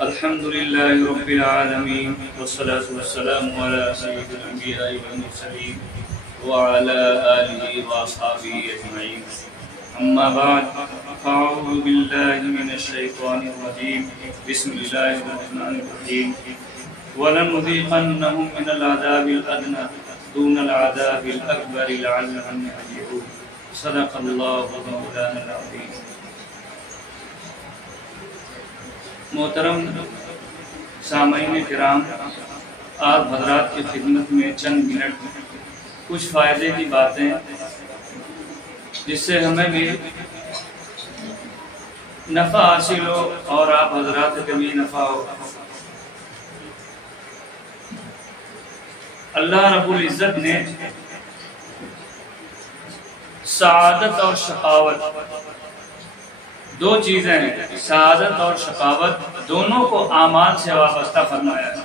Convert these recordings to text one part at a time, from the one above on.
الحمد لله رب العالمين والصلاة والسلام على سيد الأنبياء والمرسلين وعلى آله وأصحابه أجمعين. أما بعد فأعوذ بالله من الشيطان الرجيم. بسم الله الرحمن الرحيم. ولنذيقنهم من العذاب الأدنى دون العذاب الأكبر لعلهم يرجعون. صدق الله مولانا العظيم. محترم سامعین کرام، آپ حضرات کی خدمت میں چند منٹ کچھ فائدے کی باتیں جس سے ہمیں بھی نفع حاصل ہو اور آپ حضرات کے بھی نفع ہو. اللہ رب العزت نے سعادت اور شقاوت دو چیزیں ہیں، سعادت اور شقاوت دونوں کو اعمال سے وابستہ فرمایا ہے.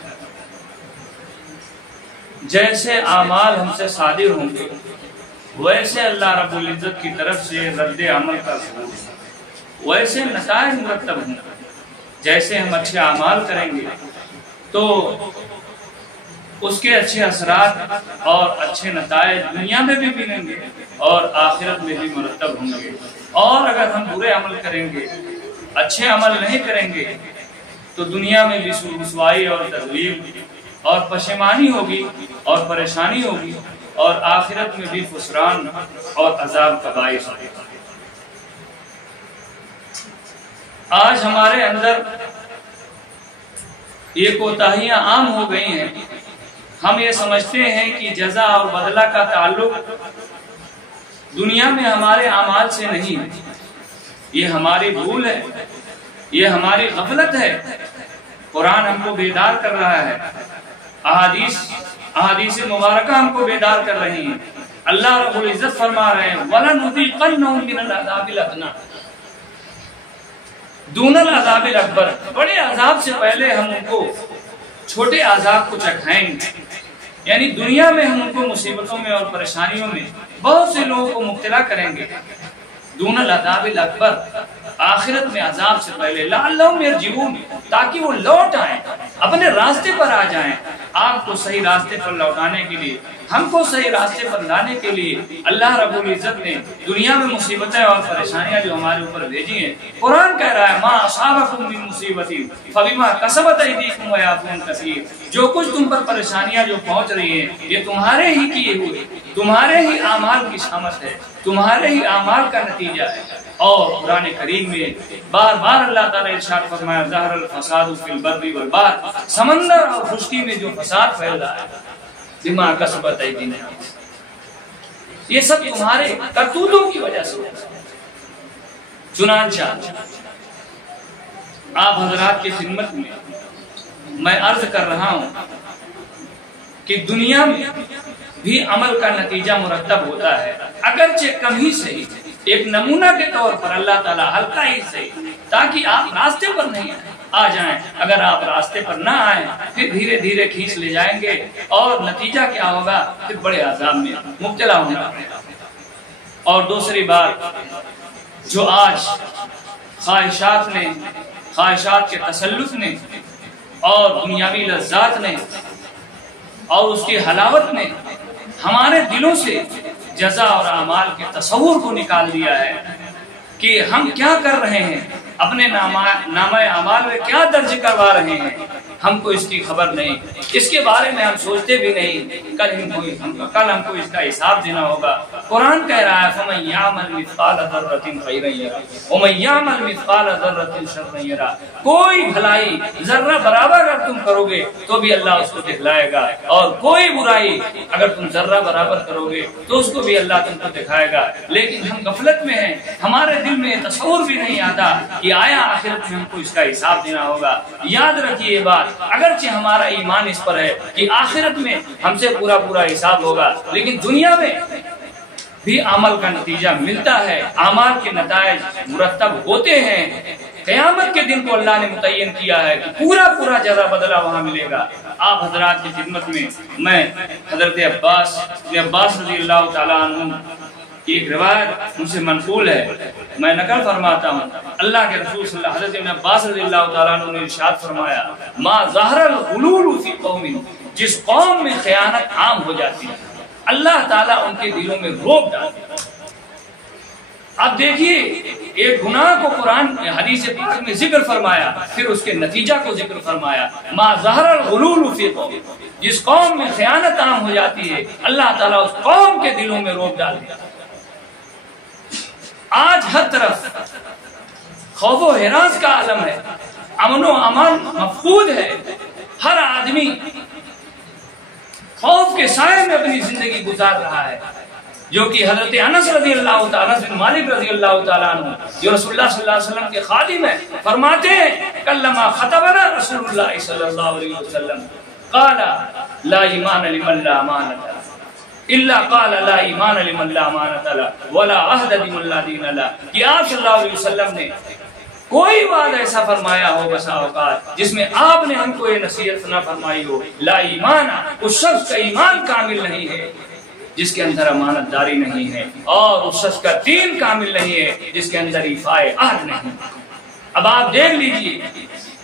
جیسے اعمال ہم سے صادر ہوں گے ویسے اللہ رب العزت کی طرف سے رد عمل کا ظہور، ویسے نتائج مرتب ہوں گے. جیسے ہم اچھے اعمال کریں گے تو اس کے اچھے اثرات اور اچھے نتائج دنیا میں بھی ملیں گے اور آخرت میں بھی مرتب ہوں گے. اور اگر ہم برے عمل کریں گے، اچھے عمل نہیں کریں گے تو دنیا میں بھی رسوائی اور تکلیف اور پشیمانی ہوگی اور پریشانی ہوگی اور آخرت میں بھی خسران اور عذاب کا باعث ہوگی. آج ہمارے اندر یہ کوتاہیاں عام ہو گئی ہیں. ہم یہ سمجھتے ہیں کہ جزا اور بدلہ کا تعلق دنیا میں ہمارے اعمال سے نہیں ہے. یہ ہماری بھول ہے، یہ ہماری غفلت ہے. قرآن ہم کو بیدار کر رہا ہے، احادیث مبارکہ ہم کو بیدار کر رہی ہیں. اللہ رب العزت فرما رہے ہیں وَلَنُذِيقَنَّهُم مِّنَ الْعَذَابِ الْأَدْنَىٰ دُونَ الْعَذَابِ الْأَكْبَرِ. بڑے عذاب سے پہلے ہم ان کو چھوٹے عذاب کو چکھائیں گے. یعنی دنیا میں ہم ان کو مصیبتوں میں اور پریشانیوں میں بہت سے لوگوں کو مبتلا کریں گے. دون العذاب الاکبر، آخرت میں عذاب سے پہلے لعلہم یرجعون، تاکہ وہ لوٹ آئیں، اپنے راستے پر آ جائیں. آپ کو صحیح راستے پر لوٹانے کے لیے، ہم کو صحیح راستے پر لانے کے لیے اللہ رب العزت نے دنیا میں مصیبتیں اور پریشانیاں جو ہمارے اوپر بھیجی ہیں. قرآن کہہ رہا ہے ما اصابکم من مصیبت فبما کسبت ایدیکم ویعفو عن کثیر. جو کچھ تم پر پریشانیاں جو پہنچ رہی ہیں یہ تمہارے ہی کیے ہوئے، تمہارے ہی اعمال کی شامت ہے، تمہارے ہی اعمال کا نتیجہ ہے. اور قرآن کریم میں بار بار اللہ تعالیٰ ارشاد فرمایا ظہر الفساد فی البر والبحر، سمندر اور خشکی میں جو فساد پھیل رہا ہے بما کسبت ایدینا، یہ سب تمہارے کرتوتوں کی وجہ سے. چنانچہ آپ حضرات کی خدمت میں عرض کر رہا ہوں کہ دنیا میں بھی عمل کا نتیجہ مرتب ہوتا ہے، اگرچہ کم ہی صحیح، ایک نمونہ کے طور پر اللہ تعالیٰ ہلکا ہی صحیح، تاکہ آپ راستے پر نہیں آ جائیں. اگر آپ راستے پر نہ آئیں پھر دھیرے دھیرے کھینچ لے جائیں گے اور نتیجہ کیا ہوگا؟ پھر بڑے عذاب میں مبتلا ہونا. اور دوسری بات، جو آج خواہشات کے تسلط نے اور دنیاوی لذات نے اور اس کی حلاوت نے ہمارے دلوں سے جزا اور اعمال کے تصور کو نکال دیا ہے کہ ہم کیا کر رہے ہیں، اپنے نامہ اعمال میں کیا درج کروا رہے ہیں، ہم کو اس کی خبر نہیں، اس کے بارے میں ہم سوچتے بھی نہیں. کل ہم کو اس کا حساب دینا ہوگا. قرآن کہہ رہا ہے فَمَن يَعْمَلْ مِثْقَالَ ذَرَّةٍ خَيْرًا يَرَهُ وَمَن يَعْمَلْ مِثْقَالَ ذَرَّةٍ شَرًّا يَرَهُ. کوئی بھلائی ذرہ برابر اگر تم کرو گے تو بھی اللہ اس کو دکھلائے گا، اور کوئی برائی اگر تم ذرہ برابر کرو گے تو اس کو بھی اللہ تم کو دکھائے گا. لیکن ہم غفلت میں ہیں، ہمارے دل میں تصور بھی نہیں آتا کہ آیا آخرت میں ہم کو اس کا حساب دینا ہوگا. یاد رکھیے یہ بات، اگرچہ ہمارا ایمان اس پر ہے کہ آخرت میں ہم سے پورا حساب ہوگا، لیکن دنیا میں بھی عمل کا نتیجہ ملتا ہے، اعمال کے نتائج مرتب ہوتے ہیں. قیامت کے دن کو اللہ نے متعین کیا ہے کہ پورا جزا بدلہ وہاں ملے گا. آپ حضرات کی خدمت میں حضرت عباس رضی اللہ تعالیٰ عنہ کہ ایک روایت ان سے منقول ہے، میں نقل فرماتا ہوں، اللہ کے رسول صلی اللہ حضرت ابن عباس رضی اللہ تعالیٰ عنہ نے ارشاد فرمایا، ما ظہر الغلول فی قوم، جس قوم میں خیانت عام ہو جاتی ہے اللہ تعالیٰ ان کے دلوں میں رعب ڈالتا ہے۔ اب دیکھیے ایک گناہ کو قرآن حدیث پاک میں ذکر فرمایا، پھر اس کے نتیجہ کو ذکر فرمایا، ما ظہر الغلول فی قوم، جس قوم میں خیانت عام ہو جاتی ہے اللہ تعالیٰ اس قوم کے دلوں میں رعب ڈال دیتا ہے۔ آج ہر طرف خوف و ہراس کا عالم ہے، امن و امان مفقود ہے، ہر آدمی خوف کے سائے میں اپنی زندگی گزار رہا ہے، جو کہ حضرت انس رضی اللہ تعالیٰ بن مالک رضی اللہ تعالیٰ عنہ جو رسول اللہ صلی اللہ علیہ وسلم کے خادم ہیں فرماتے ہیں، کلما خطبنا رسول اللہ صلی اللہ علیہ وسلم قال لا ایمان لمن لا امانۃ الا قال لا ایمان لمن لا امانۃ له ولا عہد لمن لا دین له، کہ آپ صلی اللہ علیہ وسلم نے کوئی بات ایسا فرمایا ہو بسا اوقات جس میں آپ نے ہم کو یہ نصیحت نہ فرمائی ہو، لا ایمان، اس شخص کا ایمان کامل نہیں ہے جس کے اندر امانت داری نہیں ہے، اور اس شخص کا دین کامل نہیں ہے جس کے اندر ایفائے عہد نہیں۔ اب آپ دیکھ لیجئے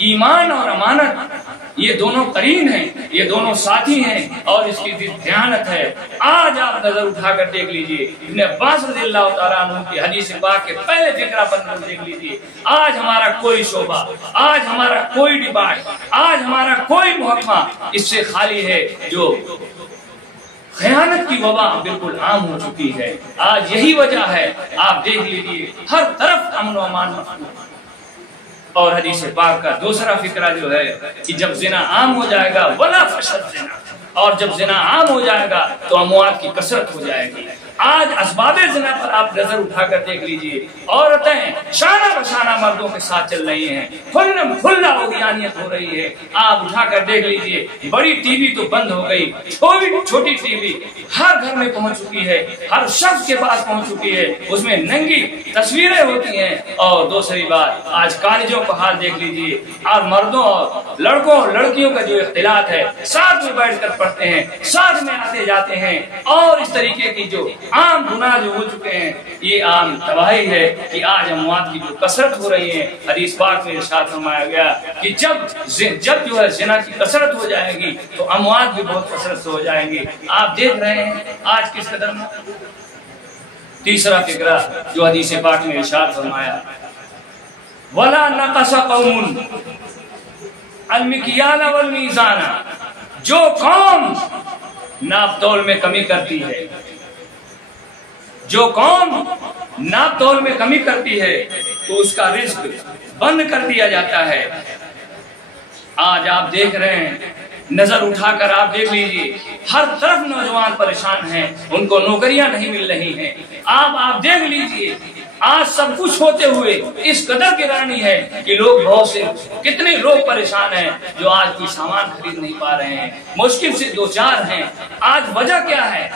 ایمان اور امانت یہ دونوں قرین ہیں، یہ دونوں ساتھی ہیں، اور اس کی دیانت ہے۔ آج آپ نظر اٹھا کر دیکھ لیجئے ابن عباس رضی اللہ تعالیٰ عنہ کی حدیث پاک کے پہلے فقرہ پر دیکھ لیجئے، آج ہمارا کوئی شعبہ، آج ہمارا کوئی ڈپارٹمنٹ، آج ہمارا کوئی محکمہ اس سے خالی ہے جو خیانت کی وبا بالکل عام ہو چکی ہے۔ آج یہی وجہ ہے، آپ دیکھ لیجئے ہر طرف امن و امان مفقود۔ اور حدیث پاک کا دوسرا فقرہ جو ہے کہ جب زنا عام ہو جائے گا ولا فشد زنا، اور جب زنا عام ہو جائے گا تو اموات کی کثرت ہو جائے گی۔ آج اسباب زنا پر آپ نظر اٹھا کر دیکھ لیجئے، عورتیں شانہ بشانہ مردوں کے ساتھ چل رہی ہیں، کھلم کھلا عریانیت ہو رہی ہے۔ آپ اٹھا کر دیکھ لیجئے، بڑی ٹی وی تو بند ہو گئی، چھوٹی ٹی وی ہر گھر میں پہنچ چکی ہے، ہر شخص کے پاس پہنچ چکی ہے، اس میں ننگی تصویریں ہوتی ہیں۔ اور دوسری بات، آج کالجوں کا حال دیکھ لیجئے، اور مردوں اور لڑکوں اور لڑکیوں کا جو اختلاط ہے، ساتھ میں بیٹھ کر پڑھتے ہیں، ساتھ میں آتے جاتے ہیں، اور اس طریقے کی جو عام گناہ جو ہو چکے ہیں، یہ عام تباہی ہے کہ آج اموات کی جو کثرت ہو رہی ہے۔ حدیث پاک میں ارشاد فرمایا گیا کہ جب جو ہے زنا کی کثرت ہو جائے گی تو اموات بھی بہت کثرت سے ہو جائیں گی۔ آپ دیکھ رہے ہیں آج کس قدر میں۔ تیسرا فقرہ جو حدیث پاک میں ارشاد فرمایا، وَلَا نَقَصَ قَوْمٌ الْمِكْيَالَ وَالْمِيزَانَ، جو قوم ناپ تول میں کمی کرتی ہے، جو قوم ناپ تول میں کمی کرتی ہے تو اس کا رزق بند کر دیا جاتا ہے۔ آج آپ دیکھ رہے ہیں، نظر اٹھا کر آپ دیکھ لیجئے، ہر طرف نوجوان پریشان ہیں، ان کو نوکریاں نہیں مل رہی ہیں۔ آپ دیکھ لیجئے، آج سب کچھ ہوتے ہوئے اس قدر گرانی ہے کہ لوگ بہت سے کتنے لوگ پریشان ہیں جو آج کوئی سامان خرید نہیں پا رہے ہیں، مشکل سے دو چار ہیں۔ آج وجہ کیا ہے؟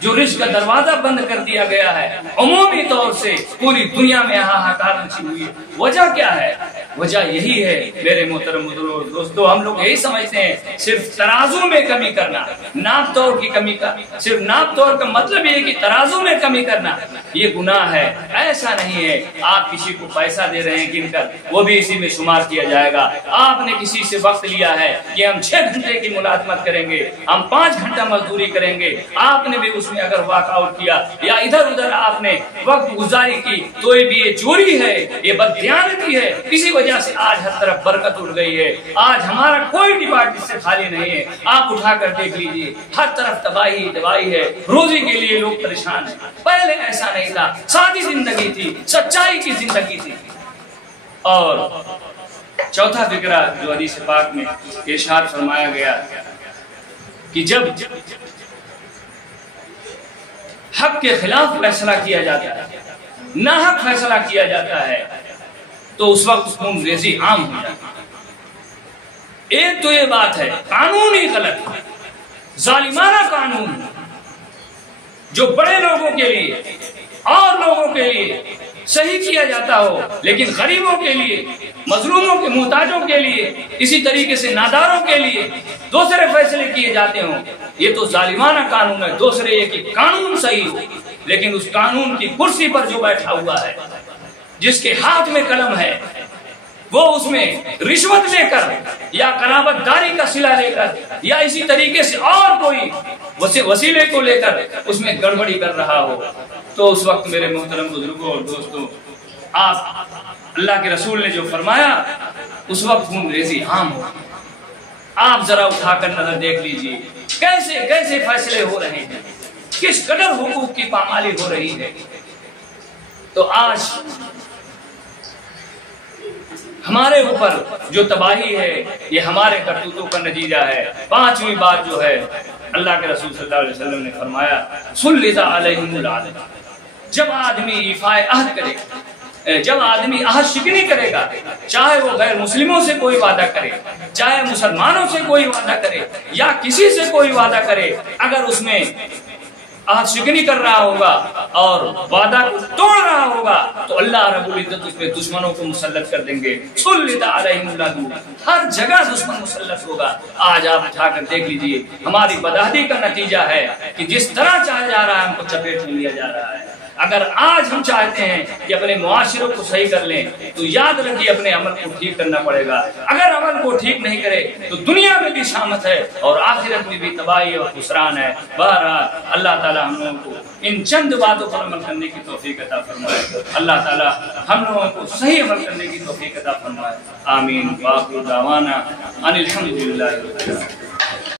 جو رزق کا دروازہ بند کر دیا گیا ہے، عمومی طور سے پوری دنیا میں ہاہاکار مچی ہوئی ہے۔ وجہ کیا ہے؟ وجہ یہی ہے میرے محترم دوستو، ہم لوگ یہی سمجھتے ہیں صرف ترازو میں کمی کرنا، ناپ تول کی کمی کا، صرف ناپ تول کا مطلب یہ کہ ترازو میں کمی کرنا یہ گناہ ہے۔ ایسا نہیں ہے۔ آپ کسی کو پیسہ دے رہے ہیں گن کر، وہ بھی اسی میں شمار کیا جائے گا۔ آپ نے کسی سے وقت لیا ہے کہ ہم 6 گھنٹے کی ملازمت کریں گے، ہم 5 گھنٹہ مزدوری کریں گے، آپ نے بھی اس میں اگر واک آؤٹ کیا یا ادھر ادھر آپ نے وقت گزاری کی تو یہ چوری ہے، یہ بددیانتی ہے۔ اسی وجہ سے آج ہر طرف برکت اٹھ گئی ہے۔ آج ہمارا کوئی ڈپارٹمنٹ سے خالی نہیں ہے۔ آپ اٹھا کر دیکھ لیجئے، ہر طرف تباہی تباہی ہے، روزی کے لیے لوگ پریشان ہیں۔ پہلے ایسا نہیں تھا، سادی زندگی تھی، سچائی کی زندگی تھی۔ اور چوتھا فقرہ جو حدیث پاک میں ارشاد فرمایا گیا کہ جب حق کے خلاف فیصلہ کیا جاتا ہے، ناحق فیصلہ کیا جاتا ہے، تو اس وقت خون ریزی عام ہو جاتی ہے۔ ایک تو یہ بات ہے قانونی غلط، ظالمانہ قانون جو بڑے لوگوں کے لیے اور لوگوں کے لیے صحیح کیا جاتا ہو، لیکن غریبوں کے لیے، مظلوموں کے، محتاجوں کے لیے، اسی طریقے سے ناداروں کے لیے دوسرے فیصلے کیے جاتے ہوں، یہ تو ظالمانہ قانون ہے۔ دوسرے یہ کہ قانون صحیح ہو، لیکن اس قانون کی کرسی پر جو بیٹھا ہوا ہے، جس کے ہاتھ میں قلم ہے، وہ اس میں رشوت لے کر یا قرابت داری کا صلہ لے کر یا اسی طریقے سے اور کوئی وسیلے کو لے کر اس میں گڑبڑی کر رہا ہو، تو اس وقت میرے محترم بزرگوں اور دوستوں، آپ اللہ کے رسول نے جو فرمایا اس وقت خون ریزی عام ہو۔ آپ ذرا اٹھا کر نظر دیکھ لیجئے کیسے کیسے فیصلے ہو رہے ہیں، کس قدر حقوق کی پامالی ہو رہی ہے۔ تو آج ہمارے اوپر جو تباہی ہے یہ ہمارے کرتوتوں کا نتیجہ ہے۔ پانچویں بات جو ہے، اللہ کے رسول صلی اللہ علیہ وسلم نے فرمایا سلط علیہم العدل، جب آدمی ایفائے عہد کرے، جب آدمی عہد شکنی کرے گا، چاہے وہ غیر مسلموں سے کوئی وعدہ کرے، چاہے مسلمانوں سے کوئی وعدہ کرے یا کسی سے کوئی وعدہ کرے، اگر اس میں عہد شکنی کر رہا ہوگا اور وعدہ کو توڑ رہا ہوگا تو اللہ رب العزت اس پہ دشمنوں کو مسلط کر دیں گے۔ سلط علیہم العدو، ہر جگہ دشمن مسلط ہوگا۔ آج آپ اٹھا کر دیکھ لیجئے ہماری بدعہدی کا نتیجہ ہے کہ جس طرح چاہا جا رہا ہے ہم کو چپیٹ میں لیا جا رہا ہے۔ اگر آج ہم چاہتے ہیں کہ اپنے معاشروں کو صحیح کر لیں تو یاد رکھیے اپنے عمل کو ٹھیک کرنا پڑے گا۔ اگر عمل کو ٹھیک نہیں کرے تو دنیا میں بھی شامت ہے اور آخرت میں بھی تباہی اور خسران ہے۔ بہرحال اللہ تعالی ہم لوگوں کو ان چند باتوں پر عمل کرنے کی توفیق عطا فرمائے۔ اللہ تعالی ہم لوگوں کو صحیح عمل کرنے کی توفیق عطا فرمائے۔ آمین۔ وآخر دعوانا ان الحمد للہ رب العالمین۔